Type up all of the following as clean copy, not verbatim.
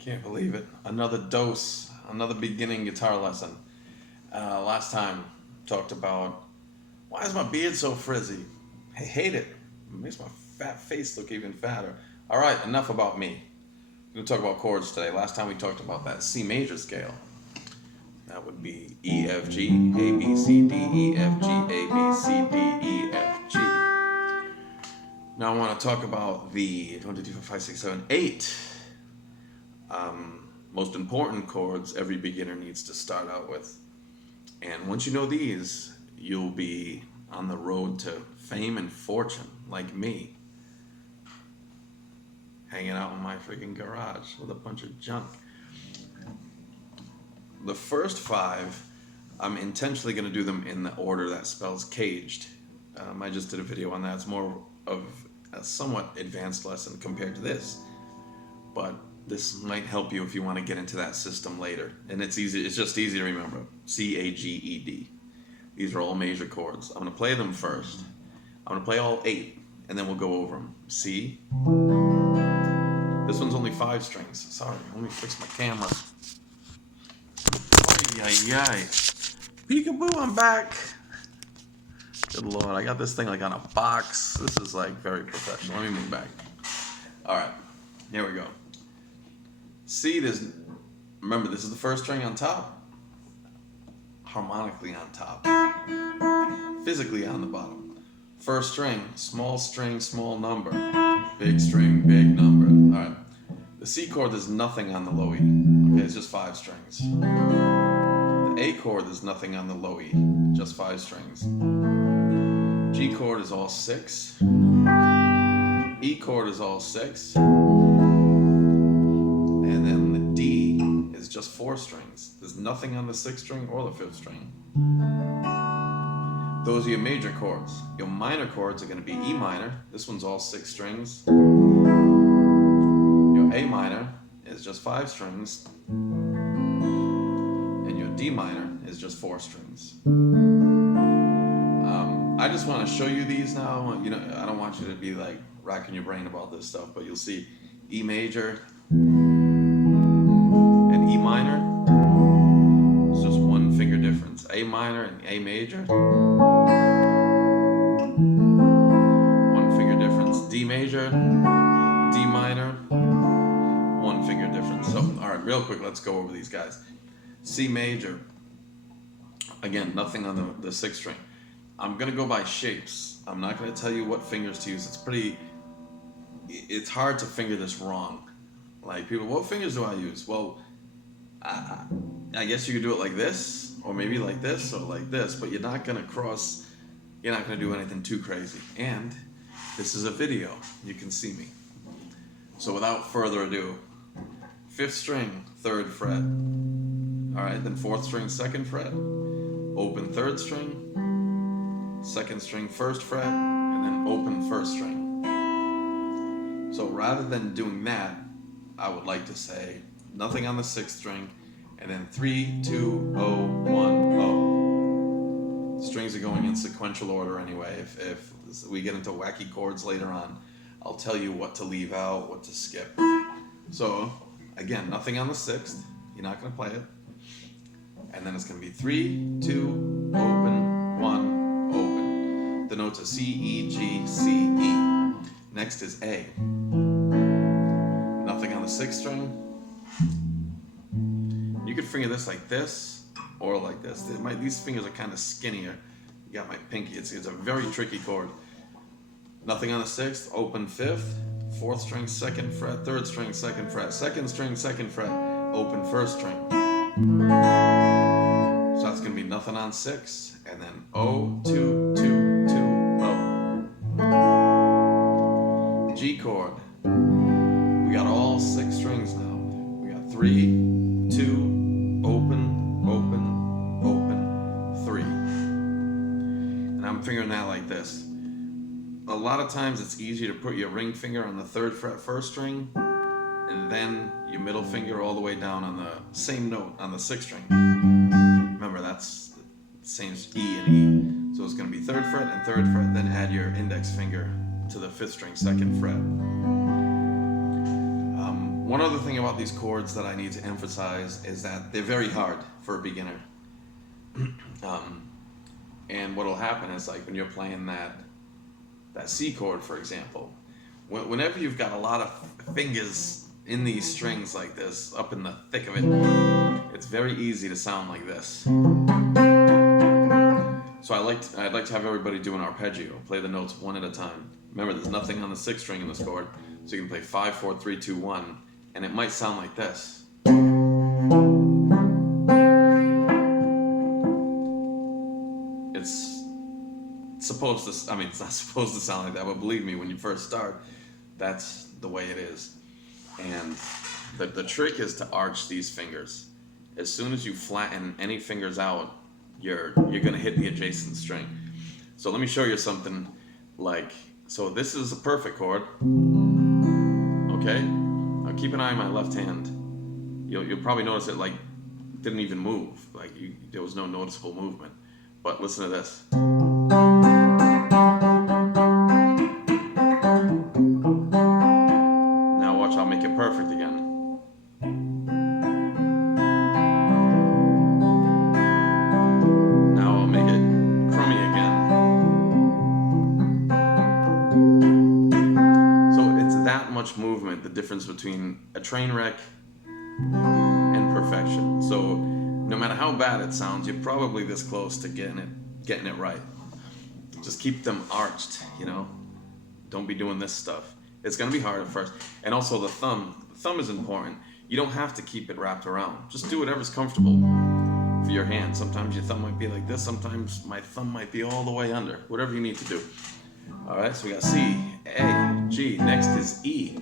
Can't believe it. Another dose, another beginning guitar lesson. Last time talked about why is my beard so frizzy? I hate it. It makes my fat face look even fatter. All right, enough about me. We're going to talk about chords today. Last time we talked about that C major scale. That would be E, F, G, A, B, C, D, E, F, G, A, B, C, D, E, F, G. Now I want to talk about the 1, 2, 3, 4, 5, 6, 7, 8 most important chords every beginner needs to start out with. And once you know these, you'll be on the road to fame and fortune, like me, hanging out in my freaking garage with a bunch of junk. The first 5, I'm intentionally going to do them in the order that spells caged. I just did a video on that. It's more of a somewhat advanced lesson compared to this, but this might help you if you want to get into that system later. And it's easy. It's just easy to remember. C, A, G, E, D. These are all major chords. I'm going to play them first. I'm going to play all 8, and then we'll go over them. C. This one's only 5 strings. Sorry, let me fix my camera. Ay. Peekaboo, I'm back. Good Lord, I got this thing like on a box. This is like very professional. Let me move back. All right, here we go. C, remember, this is the first string on top, harmonically on top, physically on the bottom. First string, small number, big string, big number. All right, the C chord, there's nothing on the low E. Okay, it's just 5 strings. The A chord, there's nothing on the low E, just 5 strings. G chord is all 6. E chord is all 6. And then the D is just 4 strings. There's nothing on the 6th string or the 5th string. Those are your major chords. Your minor chords are going to be E minor. This one's all 6 strings. Your A minor is just 5 strings. And your D minor is just 4 strings. I just want to show you these now. You know, I don't want you to be like racking your brain about this stuff, but you'll see E major and E minor. It's just 1 finger difference. A minor and A major, 1 finger difference. D major, D minor, 1 finger difference. So, all right, real quick, let's go over these guys. C major, again, nothing on the 6th string. I'm going to go by shapes. I'm not going to tell you what fingers to use. It's hard to finger this wrong. Like, people, what fingers do I use? Well, I guess you could do it like this, or maybe like this, or like this, but you're not going to do anything too crazy. And this is a video. You can see me. So without further ado, 5th string, 3rd fret. All right, then 4th string, 2nd fret. Open 3rd string. 2nd string, 1st fret, and then open 1st string. So rather than doing that, I would like to say nothing on the 6th string, and then 3, 2, 0, 1, 0. Strings are going in sequential order anyway. If we get into wacky chords later on, I'll tell you what to leave out, what to skip. So again, nothing on the 6th. You're not going to play it. And then it's going to be 3, 2, open, 1, open. The notes are C, E, G, C, E. Next is A. Nothing on the 6th string. You could finger this like this or like this. These fingers are kind of skinnier. You got my pinky. It's a very tricky chord. Nothing on the 6th. Open 5th. 4th string, 2nd fret. 3rd string, 2nd fret. 2nd string, 2nd fret. Open 1st string. So that's going to be nothing on 6, and then O, 2, 2, 2, O. G chord. We got all 6 strings now. We got 3, 2, open, open, open, 3. And I'm fingering that like this. A lot of times it's easier to put your ring finger on the 3rd fret 1st string, and then your middle finger all the way down on the same note on the 6th string. Remember, that's the same as E and E. So it's going to be 3rd fret and 3rd fret, then add your index finger to the 5th string, 2nd fret. One other thing about these chords that I need to emphasize is that they're very hard for a beginner. And what'll happen is, like when you're playing that C chord, for example, whenever you've got a lot of fingers in these strings like this, up in the thick of it, it's very easy to sound like this. So I'd like to have everybody do an arpeggio, play the notes one at a time. Remember, there's nothing on the sixth string in this chord, so you can play 5, 4, 3, 2, 1, and it might sound like this. It's supposed to, I mean, it's not supposed to sound like that, but believe me, when you first start, that's the way it is. And the trick is to arch these fingers. As soon as you flatten any fingers out, you're gonna hit the adjacent string. So let me show you something like, so this is a perfect chord, okay? Now keep an eye on my left hand. You'll probably notice it like didn't even move, like there was no noticeable movement. But listen to this. Now watch, I'll make it perfect again. Now I'll make it crummy again. So it's that much movement, the difference between a train wreck and perfection. So no matter how bad it sounds, you're probably this close to getting it right. Just keep them arched, you know? Don't be doing this stuff. It's gonna be hard at first. And also the thumb is important. You don't have to keep it wrapped around. Just do whatever's comfortable for your hand. Sometimes your thumb might be like this, sometimes my thumb might be all the way under. Whatever you need to do. All right, so we got C, A, G. Next is E.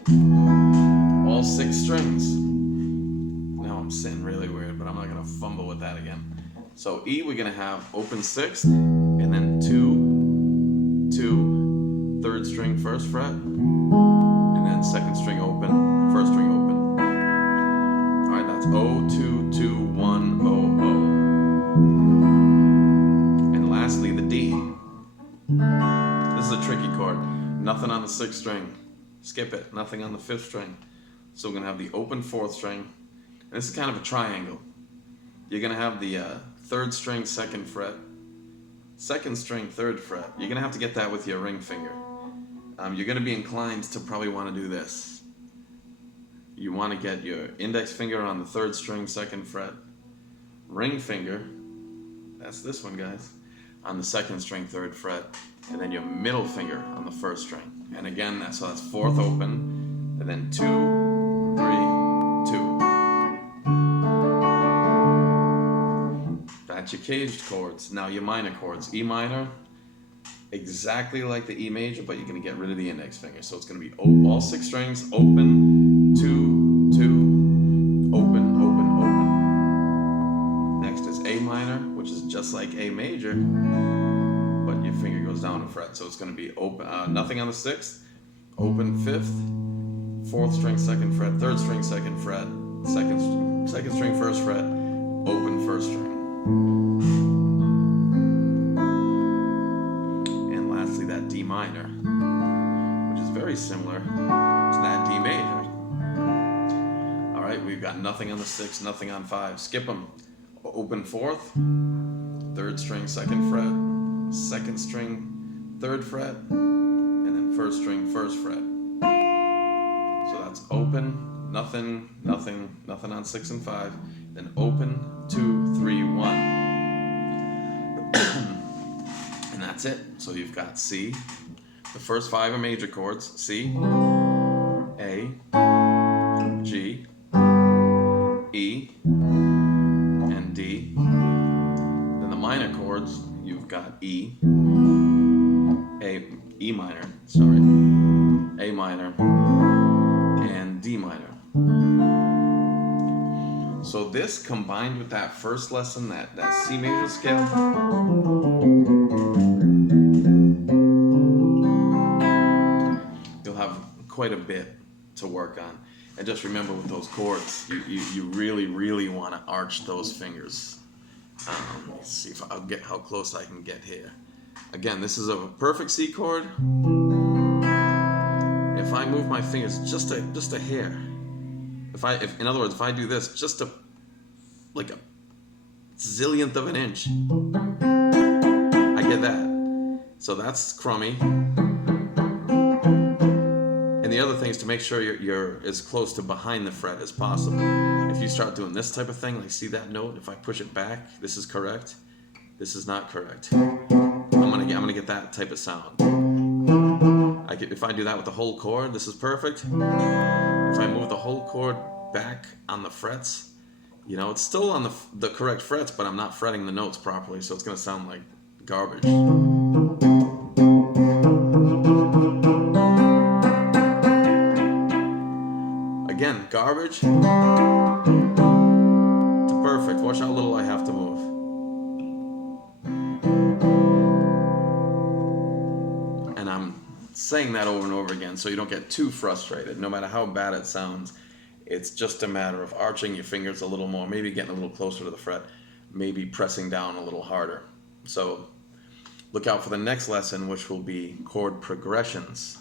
All 6 strings. Now I'm sitting really weird, but I'm not gonna fumble with that again. So E, we're gonna have open 6th, and then 2, 2, 3rd string 1st fret, and then 2nd string open, 1st string open. All right, that's O, 2, 2, 1, O, O. And lastly, the D. This is a tricky chord. Nothing on the 6th string. Skip it. Nothing on the 5th string. So we're gonna have the open 4th string. And this is kind of a triangle. You're gonna have the 3rd string 2nd fret, 2nd string 3rd fret. You're gonna have to get that with your ring finger. You're gonna be inclined to probably want to do this. You want to get your index finger on the 3rd string 2nd fret, ring finger, that's this one, guys, on the 2nd string 3rd fret, and then your middle finger on the 1st string. And again, that's 4th open, and then 2, 3, 2. That's your caged chords. Now your minor chords. E minor, exactly like the E major, but you're going to get rid of the index finger. So it's going to be all 6 strings, open, 2, 2, open, open, open. Next is A minor, which is just like A major, but your finger goes down a fret. So it's going to be open, nothing on the 6th, open 5th, 4th string 2nd fret, 3rd string 2nd fret, 2nd string 1st fret, open 1st string. And lastly, that D minor, which is very similar to that D major. All right, we've got nothing on the 6th, nothing on 5. Skip them. Open 4th, 3rd string 2nd fret, 2nd string 3rd fret, and then 1st string 1st fret. So that's open, nothing, nothing, nothing on 6 and 5, then open, 2, 3, 1. And that's it. So you've got C. The first 5 are major chords. C, A, G, E, and D. Then the minor chords, you've got E, E minor, sorry, A minor, and D minor. So this combined with that first lesson, that C major scale, you'll have quite a bit to work on. And just remember with those chords, you really, really want to arch those fingers. Let's see if I'll get how close I can get here. Again, this is a perfect C chord. If I move my fingers just a hair, in other words, if I do this just like a zillionth of an inch, I get that. So that's crummy. And the other thing is to make sure you're as close to behind the fret as possible. If you start doing this type of thing, like see that note, if I push it back, this is correct, this is not correct. I'm gonna get that type of sound. If I do that with the whole chord, this is perfect. If I move the whole chord back on the frets, you know, it's still on the correct frets, but I'm not fretting the notes properly, so it's gonna sound like garbage. Again, garbage to perfect. Watch how little I have to move. And I'm saying that over and over again so you don't get too frustrated. No matter how bad it sounds, it's just a matter of arching your fingers a little more, maybe getting a little closer to the fret, maybe pressing down a little harder. So look out for the next lesson, which will be chord progressions.